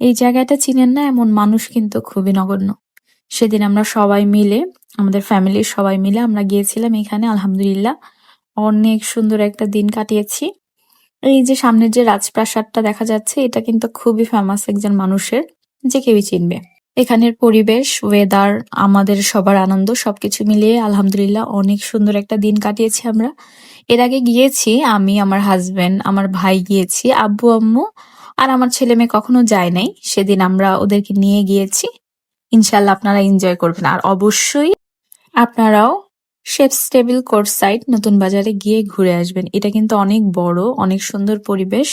এই জায়গাটা চিনেন না এমন মানুষ কিন্তু খুবই নগণ্য। সেদিন আমরা সবাই মিলে, আমাদের ফ্যামিলির সবাই মিলে আমরা গিয়েছিলাম এখানে। আলহামদুলিল্লাহ অনেক সুন্দর একটা দিন কাটিয়েছি। এই যে সামনের যে রাজপ্রাসাদটা দেখা যাচ্ছে, এটা কিন্তু খুবই ফেমাস একজন মানুষের, যে কেউই চিনবে। এখানের পরিবেশ, ওয়েদার, আমাদের সবার আনন্দ সবকিছু মিলিয়ে আলহামদুলিল্লাহ অনেক সুন্দর একটা দিন কাটিয়েছি আমরা। এর আগে গিয়েছি আমি, আমার হাজবেন্ড, আমার ভাই গিয়েছি, আব্বু আম্মু আর আমার ছেলে মেয়ে কখনো যায় নাই। সেদিন আমরা ওদেরকে নিয়ে গিয়েছি। ইনশাল্লাহ আপনারা এনজয় করবেন। আর অবশ্যই আপনারাও শেফস টেবিল কোর্ট সাইড নতুন বাজারে গিয়ে ঘুরে আসবেন। এটা কিন্তু অনেক বড়, অনেক সুন্দর পরিবেশ।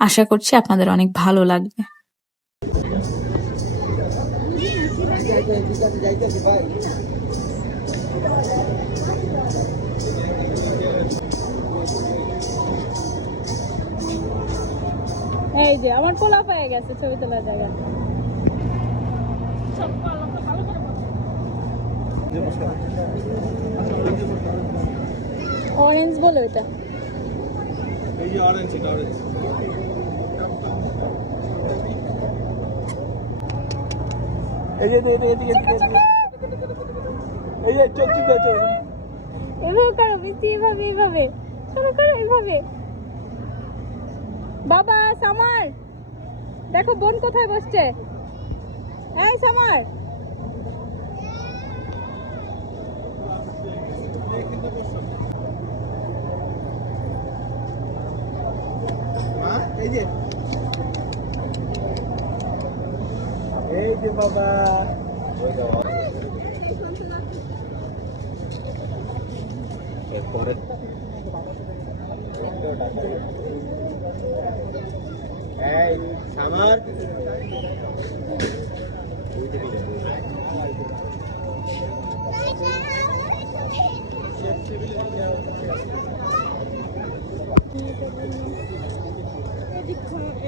আশা করছি আপনাদের অনেক ভালো লাগবে। এই যে আমার পোলা পেয়ে গেছে ছবি তোলার জায়গা। অরেঞ্জ বলে ওটা। এই যে অরেঞ্জ, এটা অরেঞ্জ। এই যে এই যে চোখ চোখ আছে। এভাবে করো মিষ্টি, এভাবে এভাবে করো করো এভাবে। বাবা সামার দেখো বোন কোথায় বসছে। এই সামার এই যে বাবা এই সামার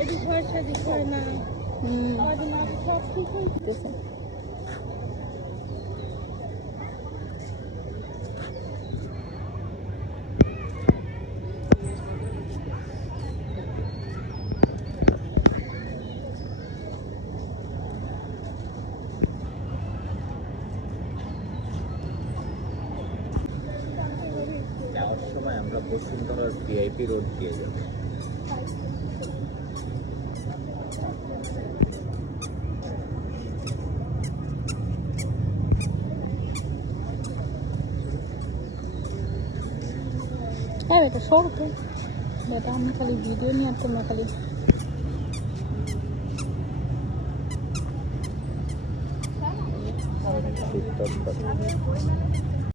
এদিক হয় সেদিক হয় না। সব ঠিক হইতেছে। যাওয়ার সময় আমরা বসুন্ধরা ভিআইপি রোড দিয়ে যাব। হ্যাঁ বেটা সর তো বেটা, আমি খালি ভিডিও নিয়ে আর তোমরা খালি ঠিক